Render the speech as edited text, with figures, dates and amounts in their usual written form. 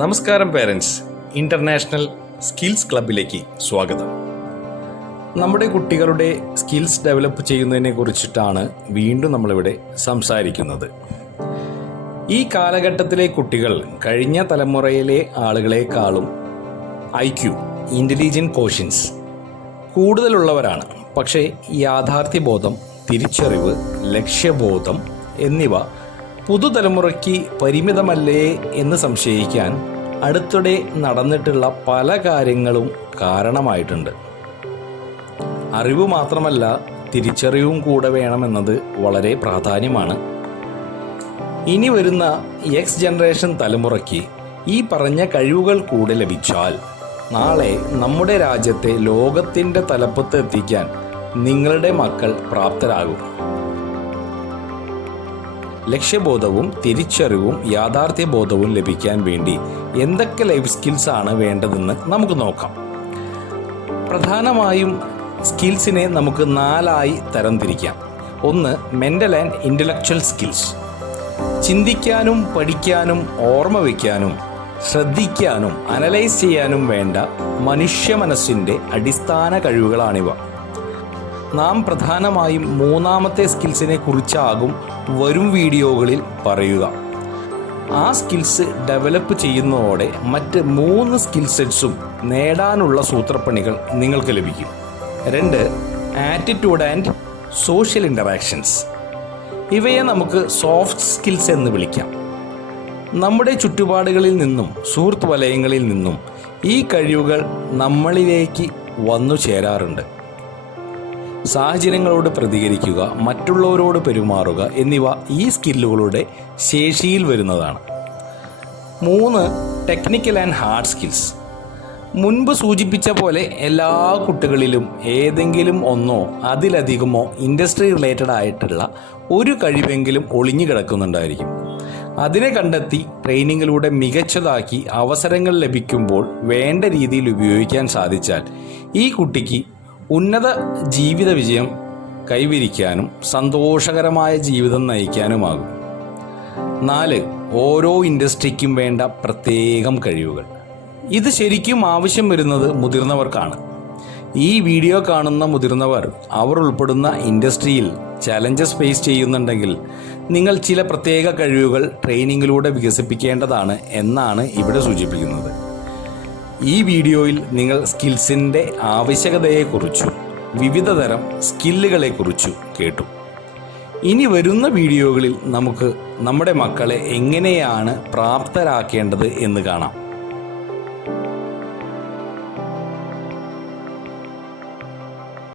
നമസ്കാരം parents, international skills ക്ലബിലേക്ക് സ്വാഗതം. നമ്മുടെ കുട്ടികളുടെ സ്കിൽസ് ഡെവലപ്പ് ചെയ്യുന്നതിനെ കുറിച്ചിട്ടാണ് വീണ്ടും നമ്മളിവിടെ സംസാരിക്കുന്നത്. ഈ കാലഘട്ടത്തിലെ കുട്ടികൾ കഴിഞ്ഞ തലമുറയിലെ ആളുകളെക്കാളും IQ ഇൻ്റലിജൻറ്റ് കോഷ്യൻസ് കൂടുതലുള്ളവരാണ്. പക്ഷേ യാഥാർത്ഥ്യബോധം, തിരിച്ചറിവ്, ലക്ഷ്യബോധം എന്നിവ പുതുതലമുറയ്ക്ക് പരിമിതമല്ലേ എന്ന് സംശയിക്കാൻ അടുത്തിടെ നടന്നിട്ടുള്ള പല കാര്യങ്ങളും കാരണമായിട്ടുണ്ട്. അറിവ് മാത്രമല്ല, തിരിച്ചറിവും കൂടെ വേണമെന്നത് വളരെ പ്രാധാന്യമാണ്. ഇനി വരുന്ന യക്സ് ജനറേഷൻ തലമുറയ്ക്ക് ഈ പറഞ്ഞ കഴിവുകൾ കൂടെ ലഭിച്ചാൽ നാളെ നമ്മുടെ രാജ്യത്തെ ലോകത്തിൻ്റെ തലപ്പത്ത് എത്തിക്കാൻ നിങ്ങളുടെ മക്കൾ പ്രാപ്തരാകും. ലക്ഷ്യബോധവും തിരിച്ചറിവും യാഥാർത്ഥ്യബോധവും ലഭിക്കാൻ വേണ്ടി എന്തൊക്കെ ലൈഫ് സ്കിൽസ് ആണ് വേണ്ടതെന്ന് നമുക്ക് നോക്കാം. പ്രധാനമായും സ്കിൽസിനെ നമുക്ക് 4 തരംതിരിക്കാം. 1. Mental and intellectual skills. ചിന്തിക്കാനും പഠിക്കാനും ഓർമ്മ വയ്ക്കാനും ശ്രദ്ധിക്കാനും അനലൈസ് ചെയ്യാനും വേണ്ട മനുഷ്യ മനസ്സിൻ്റെ അടിസ്ഥാന കഴിവുകളാണിവ. നാം പ്രധാനമായും 3ാമത്തെ സ്കിൽസിനെ കുറിച്ചാകും വരും വീഡിയോകളിൽ പറയുക. ആ സ്കിൽസ് ഡെവലപ്പ് ചെയ്യുന്നതോടെ മറ്റ് 3 സ്കിൽ സെറ്റ്സും നേടാനുള്ള സൂത്രപ്പണികൾ നിങ്ങൾക്ക് ലഭിക്കും. 2. Attitude and social interactions. ഇവയെ നമുക്ക് സോഫ്റ്റ് സ്കിൽസ് എന്ന് വിളിക്കാം. നമ്മുടെ ചുറ്റുപാടുകളിൽ നിന്നും സുഹൃത്ത് വലയങ്ങളിൽ നിന്നും ഈ കഴിവുകൾ നമ്മളിലേക്ക് വന്നു ചേരാറുണ്ട്. സാഹചര്യങ്ങളോട് പ്രതികരിക്കുക, മറ്റുള്ളവരോട് പെരുമാറുക എന്നിവ ഈ സ്കില്ലുകളുടെ ശേഷിയിൽ വരുന്നതാണ്. 3. Technical and hard skills. മുൻപ് സൂചിപ്പിച്ച പോലെ എല്ലാ കുട്ടികളിലും ഏതെങ്കിലും ഒന്നോ അതിലധികമോ ഇൻഡസ്ട്രി റിലേറ്റഡ് ആയിട്ടുള്ള ഒരു കഴിവെങ്കിലും ഒളിഞ്ഞു കിടക്കുന്നുണ്ടായിരിക്കും. അതിനെ കണ്ടെത്തി ട്രെയിനിങ്ങിലൂടെ മികച്ചതാക്കി അവസരങ്ങൾ ലഭിക്കുമ്പോൾ വേണ്ട രീതിയിൽ ഉപയോഗിക്കാൻ സാധിച്ചാൽ ഈ കുട്ടിക്ക് ഉന്നത ജീവിത വിജയം കൈവരിക്കാനും സന്തോഷകരമായ ജീവിതം നയിക്കാനുമാകും. 4. ഓരോ ഇൻഡസ്ട്രിക്കും വേണ്ട പ്രത്യേകം കഴിവുകൾ. ഇത് ശരിക്കും ആവശ്യം വരുന്നത് മുതിർന്നവർക്കാണ്. ഈ വീഡിയോ കാണുന്ന മുതിർന്നവർ അവർ ഉൾപ്പെടുന്ന ഇൻഡസ്ട്രിയിൽ ചലഞ്ചസ് ഫേസ് ചെയ്യുന്നുണ്ടെങ്കിൽ നിങ്ങൾ ചില പ്രത്യേക കഴിവുകൾ ട്രെയിനിങ്ങിലൂടെ വികസിപ്പിക്കേണ്ടതാണ് എന്നാണ് ഇവിടെ സൂചിപ്പിക്കുന്നത്. ഈ വീഡിയോയിൽ നിങ്ങൾ സ്കിൽസിൻ്റെ ആവശ്യകതയെക്കുറിച്ചും വിവിധതരം സ്കില്ലുകളെക്കുറിച്ചും കേട്ടു. ഇനി വരുന്ന വീഡിയോകളിൽ നമുക്ക് നമ്മുടെ മക്കളെ എങ്ങനെയാണ് പ്രാപ്തരാക്കേണ്ടത് എന്ന് കാണാം.